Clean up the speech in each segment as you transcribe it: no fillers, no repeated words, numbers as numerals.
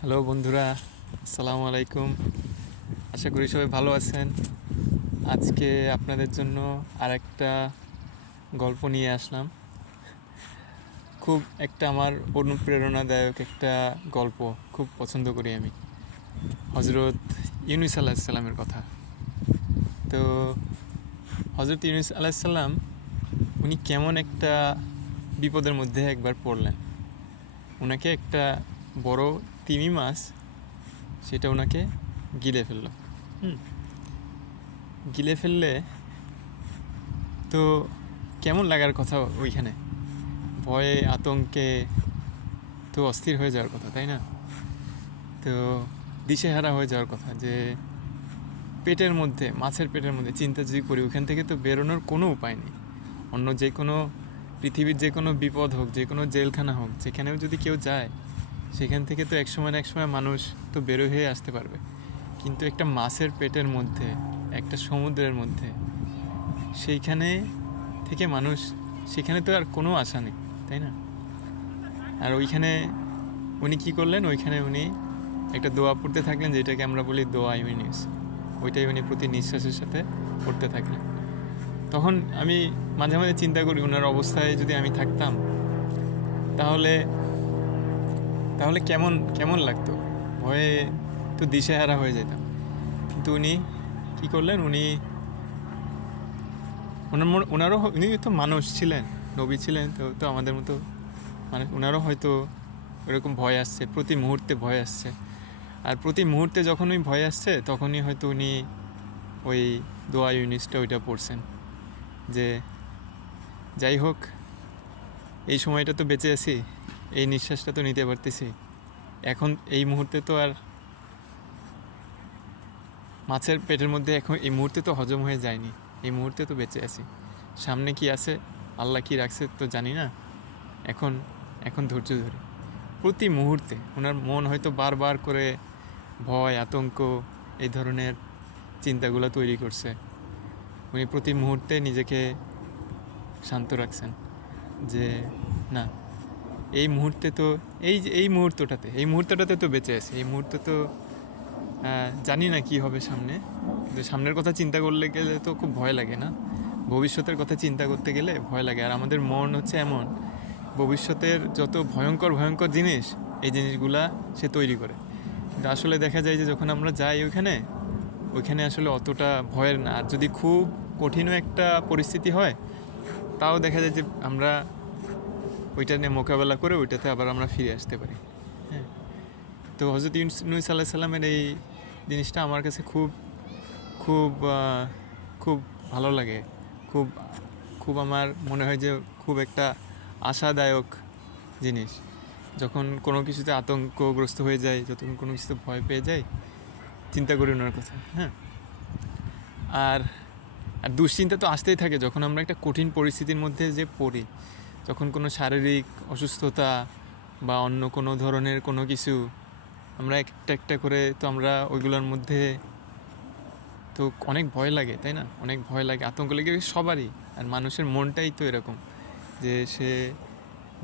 Hello বন্ধুরা, আসসালামু আলাইকুম। আশা করি সবাই ভালো আছেন। আজকে আপনাদের জন্য আরেকটা গল্প নিয়ে আসলাম। খুব একটা আমার অনুপ্রেরণাদায়ক একটা গল্প, খুব পছন্দ করি আমি। হজরত ইউনূস আলাইহিস সালামের কথা। তো হজরত ইউনূস আলাইহিস সালাম উনি কেমন একটা বিপদের মধ্যে একবার পড়লেন। ওনাকে একটা বড় তিমি মাছ সেটা ওনাকে গিলে ফেললো। হুম গিলে ফেললে তো কেমন লাগার কথা ওইখানে, ভয়ে আতঙ্কে তো অস্থির হয়ে যাওয়ার কথা, তাই না? তো দিশেহারা হয়ে যাওয়ার কথা যে পেটের মধ্যে, মাছের পেটের মধ্যে চিন্তা যদি করি, ওইখান থেকে তো বেরোনোর কোনো উপায় নেই। অন্য যে কোনো পৃথিবীর যে কোনো বিপদ হোক, যে কোনো জেলখানা হোক, যেখানেও যদি কেউ যায়, সেখান থেকে তো একসময় না একসময় মানুষ তো বেরো হয়ে আসতে পারবে। কিন্তু একটা মাছের পেটের মধ্যে, একটা সমুদ্রের মধ্যে, সেইখানে থেকে মানুষ, সেখানে তো আর কোনো আশা নেই, তাই না? আর ওইখানে উনি কী করলেন, ওইখানে উনি একটা দোয়া পড়তে থাকলেন, যেটাকে আমরা বলি দোয়া ইউনিস। ওইটাই উনি প্রতি নিঃশ্বাসের সাথে পড়তে থাকলেন। তখন আমি মাঝে মাঝে চিন্তা করি, ওনার অবস্থায় যদি আমি থাকতাম, তাহলে তাহলে কেমন কেমন লাগতো। ভয়ে তো দিশেহারা হয়ে যেতাম। কিন্তু উনি কী করলেন, উনি তো মানুষ ছিলেন, নবী ছিলেন, তো তো আমাদের মতো মানে ওনারও হয়তো এরকম ভয় আসছে, প্রতি মুহূর্তে ভয় আসছে। আর প্রতি মুহূর্তে যখন ওই ভয় আসছে, তখনই হয়তো উনি ওই দোয়া ইউনিসটা ওইটা পড়ছেন যে যাই হোক, এই সময়টা তো বেঁচে আছি, এই নিঃশ্বাসটা তো নিতে পারতেছি, এখন এই মুহূর্তে তো আর মাছের পেটের মধ্যে এখন এই মুহূর্তে তো হজম হয়ে যায়নি, এই মুহূর্তে তো বেঁচে আছি। সামনে কি আছে, আল্লাহ কি রাখছে তো জানি না। এখন এখন ধৈর্য ধরে প্রতি মুহূর্তে ওনার মন হয়তো বারবার করে ভয় আতঙ্ক এই ধরনের চিন্তাগুলো তৈরি করছে। উনি প্রতি মুহূর্তে নিজেকে শান্ত রাখছেন যে না, এই মুহূর্তে তো এই মুহূর্তটাতে তো বেঁচে আছে, এই মুহূর্তে তো জানি না কি হবে সামনে, কিন্তু সামনের কথা চিন্তা করলে গেলে তো খুব ভয় লাগে না? ভবিষ্যতের কথা চিন্তা করতে গেলে ভয় লাগে। আর আমাদের মন হচ্ছে এমন, ভবিষ্যতের যত ভয়ঙ্কর ভয়ঙ্কর জিনিস, এই জিনিসগুলা সে তৈরি করে। কিন্তু আসলে দেখা যায় যে যখন আমরা যাই ওইখানে, ওইখানে আসলে অতটা ভয়ের না। আর যদি খুব কঠিনও একটা পরিস্থিতি হয়, তাও দেখা যায় যে আমরা ওইটা নিয়ে মোকাবেলা করে ওইটাতে আবার আমরা ফিরে আসতে পারি। হ্যাঁ, তো হজরত ইউনূস আলাইহিস সালামের এই জিনিসটা আমার কাছে খুব খুব খুব ভালো লাগে। খুব খুব আমার মনে হয় যে খুব একটা আশাদায়ক জিনিস। যখন কোনো কিছুতে আতঙ্কগ্রস্ত হয়ে যায়, যখন কোনো কিছুতে ভয় পেয়ে যায়, চিন্তা করি ওনার কথা। হ্যাঁ, আর আর দুশ্চিন্তা তো আসতেই থাকে যখন আমরা একটা কঠিন পরিস্থিতির মধ্যে যে পড়ি। যখন কোনো শারীরিক অসুস্থতা বা অন্য কোনো ধরনের কোনো কিছু, আমরা একটা একটা করে তো আমরা ওইগুলোর মধ্যে তো অনেক ভয় লাগে, তাই না? অনেক ভয় লাগে, আতঙ্ক লেগে সবারই। আর মানুষের মনটাই তো এরকম যে সে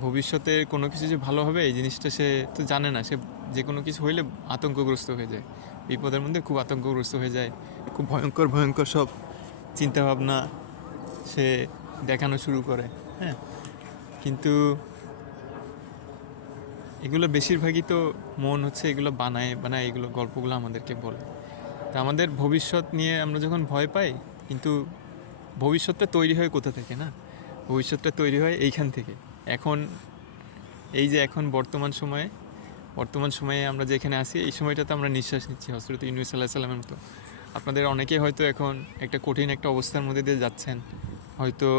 ভবিষ্যতে কোনো কিছু যে ভালো হবে এই জিনিসটা সে তো জানে না। সে যে কোনো কিছু হইলে আতঙ্কগ্রস্ত হয়ে যায়, বিপদের মধ্যে খুব আতঙ্কগ্রস্ত হয়ে যায়, খুব ভয়ঙ্কর ভয়ঙ্কর সব চিন্তাভাবনা সে দেখানো শুরু করে। হ্যাঁ, কিন্তু এগুলো বেশিরভাগই তো মন হচ্ছে এগুলো বানায় বানায়, এগুলো গল্পগুলো আমাদেরকে বলে। তা আমাদের ভবিষ্যৎ নিয়ে আমরা যখন ভয় পাই, কিন্তু ভবিষ্যৎটা তৈরি হয় কোথা থেকে? না, ভবিষ্যৎটা তৈরি হয় এইখান থেকে। এখন এই যে এখন বর্তমান সময়ে আমরা যেখানে আছি, এই সময়টাতে আমরা নিঃশ্বাস নিচ্ছি হযরত ইউনূস আলাইহিস সালামের মতো। আপনাদের অনেকেই হয়তো এখন একটা কঠিন একটা অবস্থার মধ্যে দিয়ে যাচ্ছেন। হয়তো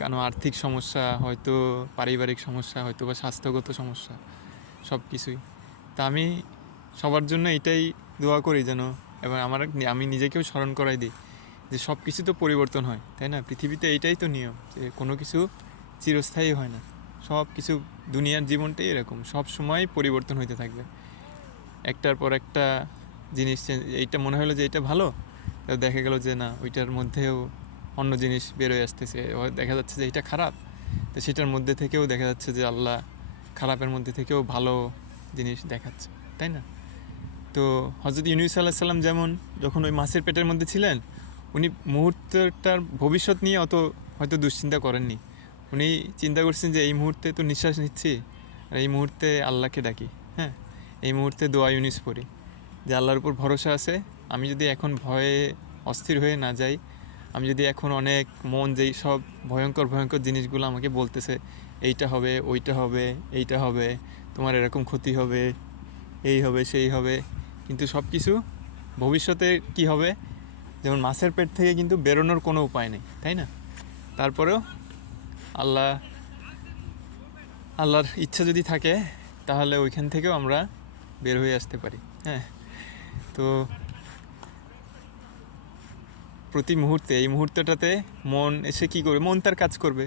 কোনো আর্থিক সমস্যা, হয়তো পারিবারিক সমস্যা, হয়তো বা স্বাস্থ্যগত সমস্যা, সব কিছুই। তা আমি সবার জন্য এটাই দোয়া করি যেন, এবং আমি নিজেকেও স্মরণ করাই দিই যে সব কিছু তো পরিবর্তন হয়, তাই না? পৃথিবীতে এইটাই তো নিয়ম যে কোনো কিছু চিরস্থায়ী হয় না। সব কিছু, দুনিয়ার জীবনটাই এরকম, সব সময় পরিবর্তন হইতে থাকবে। একটার পর একটা জিনিস চেঞ্জ, এইটা মনে হলো যে এটা ভালো, তো দেখা গেল যে না, ওইটার মধ্যেও অন্য জিনিস বেরোয় আসতেছে। দেখা যাচ্ছে যে এটা খারাপ, তো সেটার মধ্যে থেকেও দেখা যাচ্ছে যে আল্লাহ খারাপের মধ্যে থেকেও ভালো জিনিস দেখাচ্ছে, তাই না? তো হজরত ইউনূস আলাইহিস সালাম যেমন যখন ওই মাছের পেটের মধ্যে ছিলেন, উনি মুহূর্তটার ভবিষ্যৎ নিয়ে অত হয়তো দুশ্চিন্তা করেননি। উনি চিন্তা করছেন যে এই মুহূর্তে তো নিঃশ্বাস নিচ্ছি, আর এই মুহূর্তে আল্লাহকে ডাকি, হ্যাঁ, এই মুহূর্তে দোয়া ইউনুস পড়ি, যে আল্লাহর উপর ভরসা আছে। আমি যদি এখন ভয়ে অস্থির হয়ে না যাই, আমি যদি এখন অনেক মন যেই সব ভয়ঙ্কর ভয়ঙ্কর জিনিসগুলো আমাকে বলতেছে, এইটা হবে, ওইটা হবে, এইটা হবে, তোমার এরকম ক্ষতি হবে, এই হবে, সেই হবে, কিন্তু সব কিছু ভবিষ্যতে কি হবে, যেমন মাছের পেট থেকে কিন্তু বেরোনোর কোনো উপায় নেই, তাই না? তারপরেও আল্লাহ আল্লাহর ইচ্ছা যদি থাকে, তাহলে ওইখান থেকেও আমরা বের হয়ে আসতে পারি। হ্যাঁ, তো প্রতি মুহূর্তে এই মুহূর্তটাতে মন এসে কি করবে, মন তার কাজ করবে।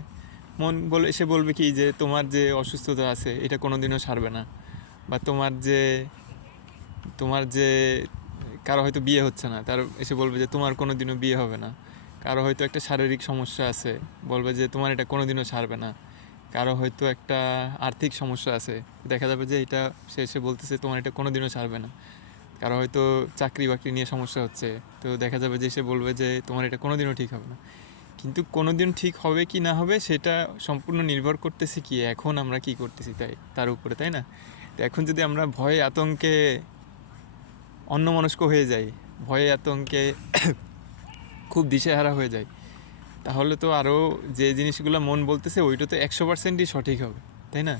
মন এসে বলবে কি যে তোমার যে অসুস্থতা আছে এটা কোনো দিনও সারবে না, বা তোমার যে কারো হয়তো বিয়ে হচ্ছে না, তার এসে বলবে যে তোমার কোনো দিনও বিয়ে হবে না। কারো হয়তো একটা শারীরিক সমস্যা আছে, বলবে যে তোমার এটা কোনো দিনও সারবে না। কারো হয়তো একটা আর্থিক সমস্যা আছে, দেখা যাবে যে এটা সে এসে বলতেছে তোমার এটা কোনো দিনও সারবে না। কারো হয়তো চাকরি বাকরি নিয়ে সমস্যা হচ্ছে, তো দেখা যাবে যে সে বলবে যে তোমার এটা কোনো দিনও ঠিক হবে না। কিন্তু কোনো দিন ঠিক হবে কি না হবে সেটা সম্পূর্ণ নির্ভর করতেছে কি এখন আমরা কি করতেছি তার উপরে, তাই না? তো এখন যদি আমরা ভয়ে আতঙ্কে অন্যমনস্ক হয়ে যাই, ভয়ে আতঙ্কে খুব দিশেহারা হয়ে যাই, তাহলে তো আরও যে জিনিসগুলো মন বলতেছে ওইটা তো 100%ই সঠিক হবে, তাই না?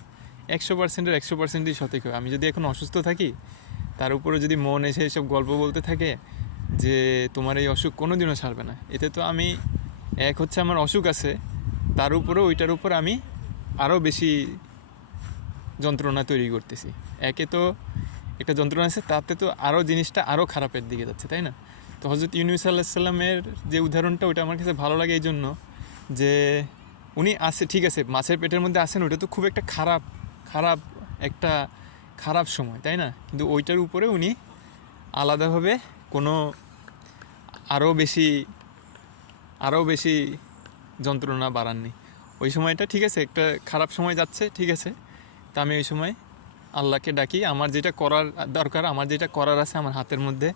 100%-এর 100%ই সঠিক হবে। আমি যদি এখন অসুস্থ থাকি, তার উপরে যদি মন এসে এসব গল্প বলতে থাকে যে তোমার এই অসুখ কোনো দিনও সারবে না, এতে তো আমি এক হচ্ছে আমার অসুখ আছে, তার উপরে ওইটার উপর আমি আরও বেশি যন্ত্রণা তৈরি করতেছি। একে তো একটা যন্ত্রণা আছে, তাতে তো আরও জিনিসটা আরও খারাপের দিকে যাচ্ছে, তাই না? তো হজরত ইউনূস আলাইহিস সালামের যে উদাহরণটা, ওটা আমার কাছে ভালো লাগে এই জন্য যে উনি আছে ঠিক আছে, মাছের পেটের মধ্যে আছেন, ওটা তো খুব একটা খারাপ একটা খারাপ সময়, তাই না? কিন্তু ওইটার উপরে উনি আলাদাভাবে কোনো আরও বেশি আরও বেশি যন্ত্রণা বাড়াননি। ওই সময়টা ঠিক আছে, একটা খারাপ সময় যাচ্ছে, ঠিক আছে, তা আমি ওই সময় আল্লাহকে ডাকি, আমার যেটা করার দরকার, আমার যেটা করার আছে আমার হাতের মধ্যে,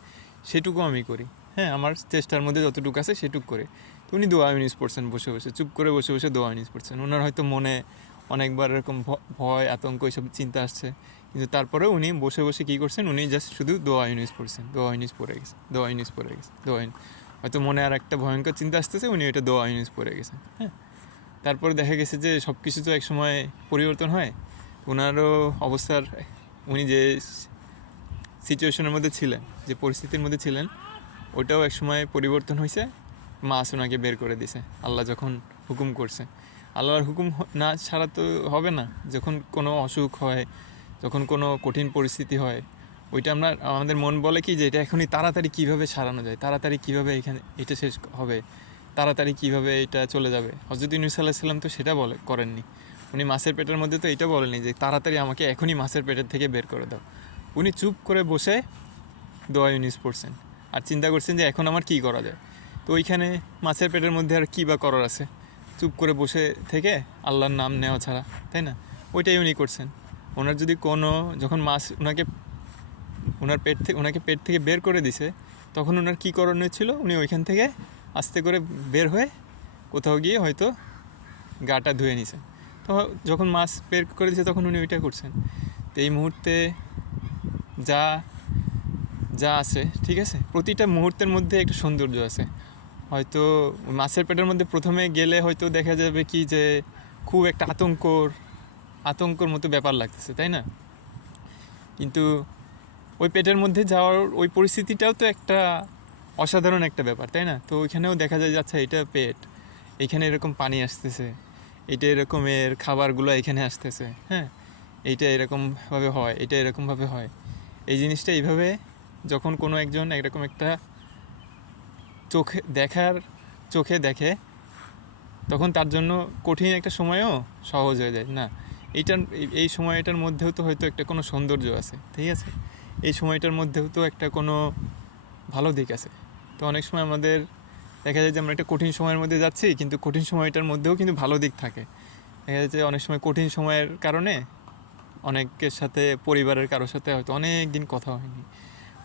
সেটুকু আমি করি। হ্যাঁ, আমার চেষ্টার মধ্যে যতটুকু আছে সেটুকু করে। তো উনি দোয়া ইউনুস পড়ছেন বসে বসে, চুপ করে বসে বসে দোয়া ইউনুস পড়ছেন। ওনার হয়তো মনে অনেকবার এরকম ভয় আতঙ্ক এইসব চিন্তা আসছে, কিন্তু তারপরেও উনি বসে বসে কী করছেন, উনি জাস্ট শুধু দোয়া ইউনুস পড়ছেন, দোয়া ইউনুস পড়ে গেছে, দোয়া ইউনুস পড়ে গেছে, হয়তো মনে আর একটা ভয়ঙ্কর চিন্তা আসতেছে, উনি ওইটা দোয়া ইউনুস পড়ে গেছেন। হ্যাঁ, তারপরে দেখা গেছে যে সব কিছু তো একসময় পরিবর্তন হয়। ওনারও অবস্থার, উনি যে সিচুয়েশনের মধ্যে ছিলেন, যে পরিস্থিতির মধ্যে ছিলেন, ওটাও একসময় পরিবর্তন হয়েছে। মাছ ওনাকে বের করে দিছে আল্লাহ যখন হুকুম করছে। আল্লাহর হুকুম না ছাড়া তো হবে না। যখন কোনো অসুখ হয়, যখন কোনো কঠিন পরিস্থিতি হয়, ওইটা আমাদের মন বলে কি যে এটা এখনই তাড়াতাড়ি কীভাবে সারানো যায়, তাড়াতাড়ি কীভাবে এটা শেষ হবে, তাড়াতাড়ি কীভাবে এটা চলে যাবে। হজরত ইউনূস আলাইহিস সালাম তো সেটা করেননি। উনি মাছের পেটের মধ্যে তো এটা বলেনি যে তাড়াতাড়ি আমাকে এখনই মাছের পেটের থেকে বের করে দাও। উনি চুপ করে বসে দোয়া ইউনুস পড়ছেন, আর চিন্তা করছেন যে এখন আমার কী করা যায়। তো ওইখানে মাছের পেটের মধ্যে আর কী বা করার আছে, চুপ করে বসে থেকে আল্লাহর নাম নেওয়া ছাড়া, তাই না? ওইটাই উনি করছেন। ওনার যদি কোনো, যখন মাছ ওনাকে পেট থেকে বের করে দিছে, তখন ওনার কী করণীয় ছিল, উনি ওইখান থেকে আস্তে করে বের হয়ে কোথাও গিয়ে হয়তো গাটা ধুয়ে নিছেন। তো যখন মাছ বের করে দিয়েছে তখন উনি ওইটা করছেন। তো এই মুহূর্তে যা যা আছে, ঠিক আছে, প্রতিটা মুহূর্তের মধ্যে একটা সৌন্দর্য আছে। হয়তো মাছের পেটের মধ্যে প্রথমে গেলে হয়তো দেখা যাবে কি যে খুব একটা আতঙ্কর মতো ব্যাপার লাগতেছে, তাই না? কিন্তু ওই পেটের মধ্যে যাওয়ার ওই পরিস্থিতিটাও তো একটা অসাধারণ একটা ব্যাপার, তাই না? তো ওইখানেও দেখা যায় যাচ্ছে এটা পেট, এইখানে এরকম পানি আসতেছে, এটা এরকমের খাবারগুলো এখানে আসতেছে, হ্যাঁ, এইটা এরকমভাবে হয়, এটা এরকমভাবে হয়। এই জিনিসটা এইভাবে যখন কোনো একজন এরকম একটা চোখে দেখে, তখন তার জন্য কঠিন একটা সময়ও সহজ হয়ে যায়। না, এই সময়টার মধ্যেও তো হয়তো একটা কোনো সৌন্দর্য আছে, ঠিক আছে, এই সময়টার মধ্যেও তো একটা কোনো ভালো দিক আছে। তো অনেক সময় আমাদের দেখা যায় যে আমরা একটা কঠিন সময়ের মধ্যে যাচ্ছি, কিন্তু কঠিন সময়টার মধ্যেও কিন্তু ভালো দিক থাকে। দেখা যায় যে অনেক সময় কঠিন সময়ের কারণে অনেকের সাথে পরিবারের কারোর সাথে হয়তো অনেক দিন কথা হয়নি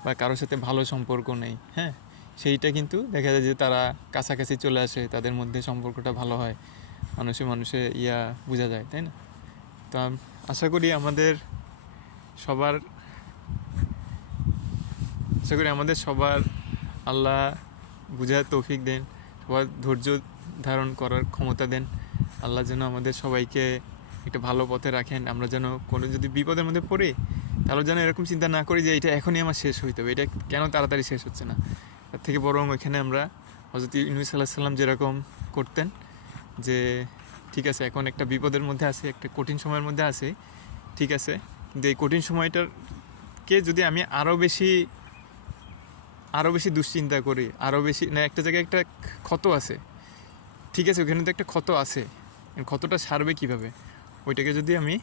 বা কারোর সাথে ভালো সম্পর্ক নেই, হ্যাঁ, সেইটা কিন্তু দেখা যায় যে তারা কাছাকাছি চলে আসে, তাদের মধ্যে সম্পর্কটা ভালো হয়, মানুষে বোঝা যায়, তাই না? তো আশা করি সবার সবার আল্লাহ বুঝার তৌফিক দেন, সবার ধৈর্য ধারণ করার ক্ষমতা দেন। আল্লাহ যেন আমাদের সবাইকে একটা ভালো পথে রাখেন। আমরা যেন কোনো যদি বিপদের মধ্যে পড়ি, তাহলে যেন এরকম চিন্তা না করি যে এটা এখনই আমার শেষ হইতে হবে, এটা কেন তাড়াতাড়ি শেষ হচ্ছে না। তার থেকে বরং ওইখানে আমরা হযরত ইউনূস আলাইহিস সালাম যেরকম করতেন, যে ঠিক আছে এখন একটা বিপদের মধ্যে আছে, একটা কঠিন সময়ের মধ্যে আছে, ঠিক আছে, কিন্তু এই কঠিন সময়টাকে যদি আমি আরও বেশি দুশ্চিন্তা করি, আরও বেশি না, একটা জায়গায় একটা ক্ষত আছে, ঠিক আছে, ওখানে তো একটা ক্ষত আছে, ক্ষতটা সারবে কীভাবে, ওইটাকে যদি আমি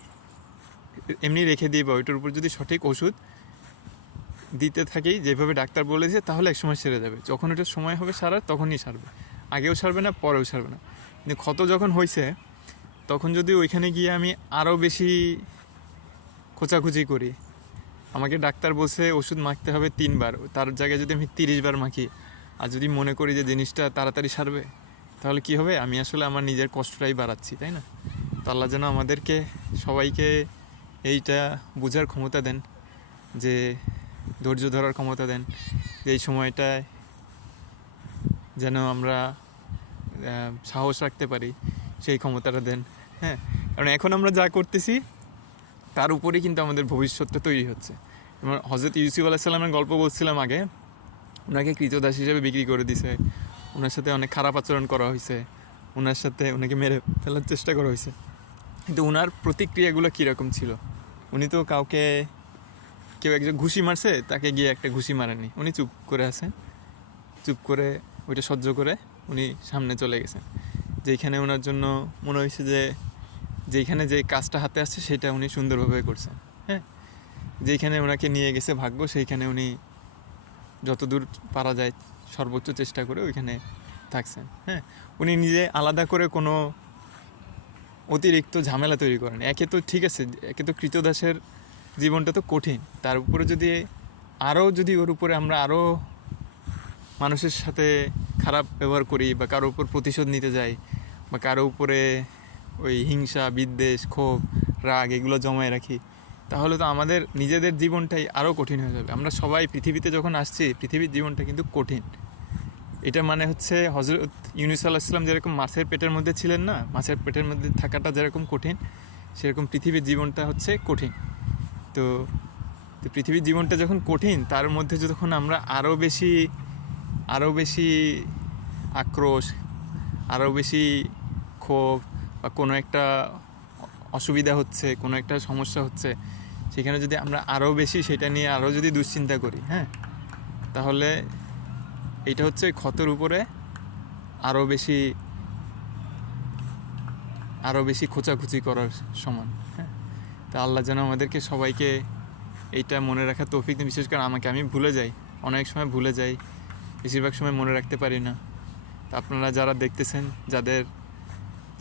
এমনি রেখে দিই বা ওইটার উপর যদি সঠিক ওষুধ দিতে থাকি যেভাবে ডাক্তার বলেছে, তাহলে একসময় সেরে যাবে। যখন ওটার সময় হবে সারার, তখনই সারবে, আগেও সারবে না, পরেও সারবে না। কিন্তু ক্ষত যখন হয়েছে, তখন যদি ওইখানে গিয়ে আমি আরও বেশি খোঁচাখুচি করি, আমাকে ডাক্তার বলছে ওষুধ মাখতে হবে 3 বার, তার জায়গায় যদি আমি 30 বার মাখি, আর যদি মনে করি যে জিনিসটা তাড়াতাড়ি সারবে, তাহলে কি হবে, আমি আসলে আমার নিজের কষ্টটাই বাড়াচ্ছি, তাই না? তো আল্লাহ যেন আমাদেরকে সবাইকে এইটা বোঝার ক্ষমতা দেন, যে ধৈর্য ধরার ক্ষমতা দেন, যে এই সময়টায় যেন আমরা সাহস রাখতে পারি, সেই ক্ষমতাটা দেন, হ্যাঁ। কারণ এখন আমরা যা করতেছি তার উপরেই কিন্তু আমাদের ভবিষ্যৎটা তৈরি হচ্ছে। হযরত ইউসুফ আলাইহিস সালামের গল্প বলছিলাম আগে, ওনাকে কৃতদাস হিসেবে বিক্রি করে দিছে, ওনার সাথে অনেক খারাপ আচরণ করা হয়েছে, ওনাকে মেরে ফেলার চেষ্টা করা হয়েছে, কিন্তু ওনার প্রতিক্রিয়াগুলো কীরকম ছিল? উনি তো কেউ একজন ঘুষি মারছে, তাকে গিয়ে একটা ঘুষি মারেনি, উনি চুপ করে আছেন, চুপ করে ওইটা সহ্য করে উনি সামনে চলে গেছেন। যেইখানে ওনার জন্য মনে হয়েছে যেইখানে যে কাজটা হাতে আসছে সেটা উনি সুন্দরভাবে করছেন, হ্যাঁ। যেইখানে ওনাকে নিয়ে গেছে ভাগ্য, সেইখানে উনি যতদূর পারা যায় সর্বোচ্চ চেষ্টা করে ওইখানে থাকছেন, হ্যাঁ। উনি নিজে আলাদা করে কোনো অতিরিক্ত ঝামেলা তৈরি করেন। একে তো কৃতদাসের জীবনটা তো কঠিন, তার উপরে যদি ওর উপরে আমরা আরও মানুষের সাথে খারাপ ব্যবহার করি, বা কারো উপর প্রতিশোধ নিতে যাই, বা কারো উপরে ওই হিংসা, বিদ্বেষ, ক্ষোভ, রাগ এগুলো জমায় রাখি, তাহলে তো আমাদের নিজেদের জীবনটাই আরও কঠিন হয়ে যাবে। আমরা সবাই পৃথিবীতে যখন আসছি, পৃথিবীর জীবনটা কিন্তু কঠিন। এটা মানে হচ্ছে হযরত ইউনূস আলাইহিস সালাম যেরকম মাছের পেটের মধ্যে ছিলেন না, মাছের পেটের মধ্যে থাকাটা যেরকম কঠিন, সেরকম পৃথিবীর জীবনটা হচ্ছে কঠিন। তো পৃথিবীর জীবনটা যখন কঠিন, তার মধ্যে যখন আমরা আরও বেশি আক্রোশ, আরও বেশি ক্ষোভ, বা কোনো একটা অসুবিধা হচ্ছে, কোনো একটা সমস্যা হচ্ছে, সেখানে যদি আমরা আরও বেশি সেটা নিয়ে আরও যদি দুশ্চিন্তা করি, হ্যাঁ, তাহলে এইটা হচ্ছে ক্ষতের উপরে আরও বেশি খোঁচাখুচি করার সমান, হ্যাঁ। তা আল্লাহ যেন আমাদেরকে সবাইকে এইটা মনে রাখার তৌফিক দিন। বিশেষ করে আমি ভুলে যাই, অনেক সময় ভুলে যাই, বেশিরভাগ সময় মনে রাখতে পারি না। তা আপনারা যারা দেখতেছেন,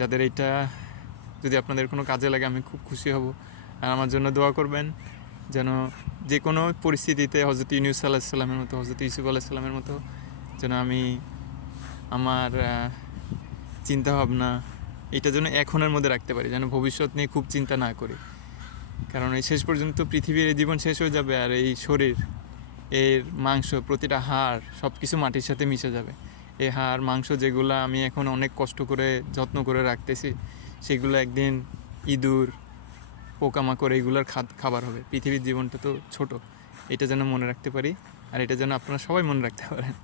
যাদের এইটা যদি আপনাদের কোনো কাজে লাগে, আমি খুব খুশি হব। আর আমার জন্য দোয়া করবেন, যেন যে কোনো পরিস্থিতিতে হযরত ইউনূস আলাইহিস সালামের মতো, হযরত ইউসুফ আলাইহিস সালামের মতো যেন আমি আমার চিন্তাভাবনা এটা যেন এখনের মধ্যে রাখতে পারি, যেন ভবিষ্যৎ নিয়ে খুব চিন্তা না করি। কারণ এই শেষ পর্যন্ত পৃথিবীর এই জীবন শেষ হয়ে যাবে, আর এই শরীর, এর মাংস, প্রতিটা হাড়, সব কিছু মাটির সাথে মিশে যাবে। এই হাড় মাংস যেগুলো আমি এখন অনেক কষ্ট করে যত্ন করে রাখতেছি, সেগুলো একদিন ইঁদুর, পোকামাকড় এইগুলোর খাবার হবে। পৃথিবীর জীবনটা তো ছোট, এটা যেন মনে রাখতে পারি, আর এটা যেন আপনারা সবাই মনে রাখতে পারেন।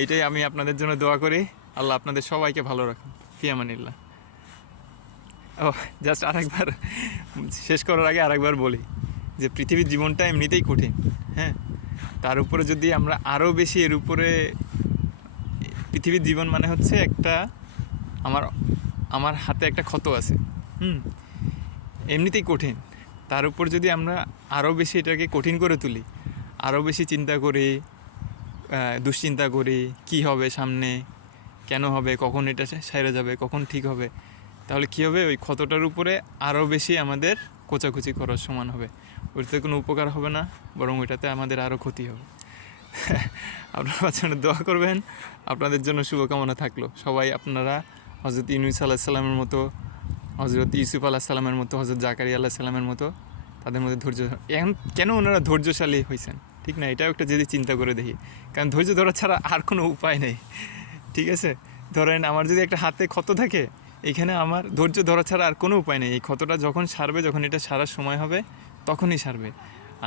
এইটাই আমি আপনাদের জন্য দোয়া করি। আল্লাহ আপনাদের সবাইকে ভালো রাখুন। ফি আমানিল্লাহ। জাস্ট আরেকবার শেষ করার আগে আরেকবার বলি যে পৃথিবীর জীবনটা এমনিতেই কঠিন, হ্যাঁ। তার উপরে যদি আমরা আরও বেশি এর উপরে, পৃথিবীর জীবন মানে হচ্ছে আমার হাতে একটা ক্ষত আছে, এমনিতেই কঠিন। তার উপর যদি আমরা আরও বেশি এটাকে কঠিন করে তুলি, আরও বেশি চিন্তা করি, দুশ্চিন্তা করি, কি হবে সামনে, কেন হবে, কখন এটা সেরে যাবে, কখন ঠিক হবে, তাহলে কী হবে, ওই ক্ষতটার উপরে আরও বেশি আমাদের কোচাকুচি করার সমান হবে। ওইটাতে কোনো উপকার হবে না, বরং ওইটাতে আমাদের আরও ক্ষতি হবে। আপনারা জন্য দোয়া করবেন, আপনাদের জন্য শুভকামনা থাকলো। সবাই আপনারা হজরত ইউনূস আলাইহিস সালামের মতো, হজরত ইউসুফ আলাইহিস সালামের মতো, হজরত জাকারিয়া আলাইহিস সালামের মতো তাদের মধ্যে ধৈর্য। এখন কেন ওনারা ধৈর্যশালী হয়েছেন, ঠিক না? এটাও একটা যদি চিন্তা করে দেখি, কারণ ধৈর্য ধরা ছাড়া আর কোনো উপায় নেই, ঠিক আছে? ধরেন আমার যদি একটা হাতে ক্ষত থাকে, এখানে আমার ধৈর্য ধরা ছাড়া আর কোনো উপায় নেই। এই ক্ষতটা যখন সারবে, যখন এটা সারার সময় হবে তখনই সারবে।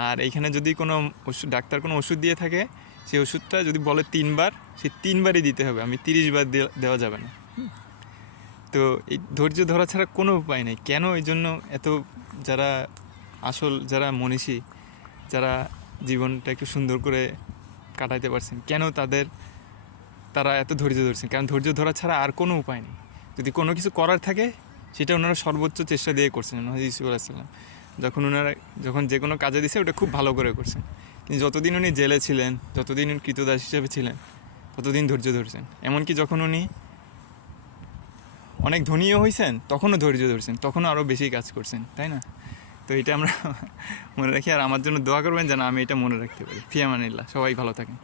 আর এইখানে যদি কোনো ওষুধ, ডাক্তার কোনো ওষুধ দিয়ে থাকে, সেই ওষুধটা যদি বলে 3 বার, সেই 3 বারই দিতে হবে, আমি 30 বার দেওয়া যাবে না। তো এই ধৈর্য ধরা ছাড়া কোনো উপায় নেই। কেন এই জন্য এত যারা যারা মনীষী, যারা জীবনটা একটু সুন্দর করে কাটাইতে পারছেন, কেন তারা এত ধৈর্য ধরছেন? কারণ ধৈর্য ধরা ছাড়া আর কোনো উপায় নেই। যদি কোনো কিছু করার থাকে, সেটা ওনারা সর্বোচ্চ চেষ্টা দিয়ে করছেন। হযরত ইউসুফ আলাইহিস সালাম যখন যে কোনো কাজে দিছে, ওটা খুব ভালো করে করছেন। কিন্তু যতদিন উনি জেলে ছিলেন, যতদিন উনি কৃতদাস হিসেবে ছিলেন, ততদিন ধৈর্য ধরছেন। এমনকি যখন উনি অনেক ধনীও হয়েছেন, তখনও ধৈর্য ধরছেন, তখনও আরও বেশি কাজ করছেন, তাই না? তো এটা আমরা মনে রাখি। আর আমার জন্য দোয়া করবেন যেন আমি এটা মনে রাখতে পারি। ফি আমানিল্লাহ। সবাই ভালো থাকেন।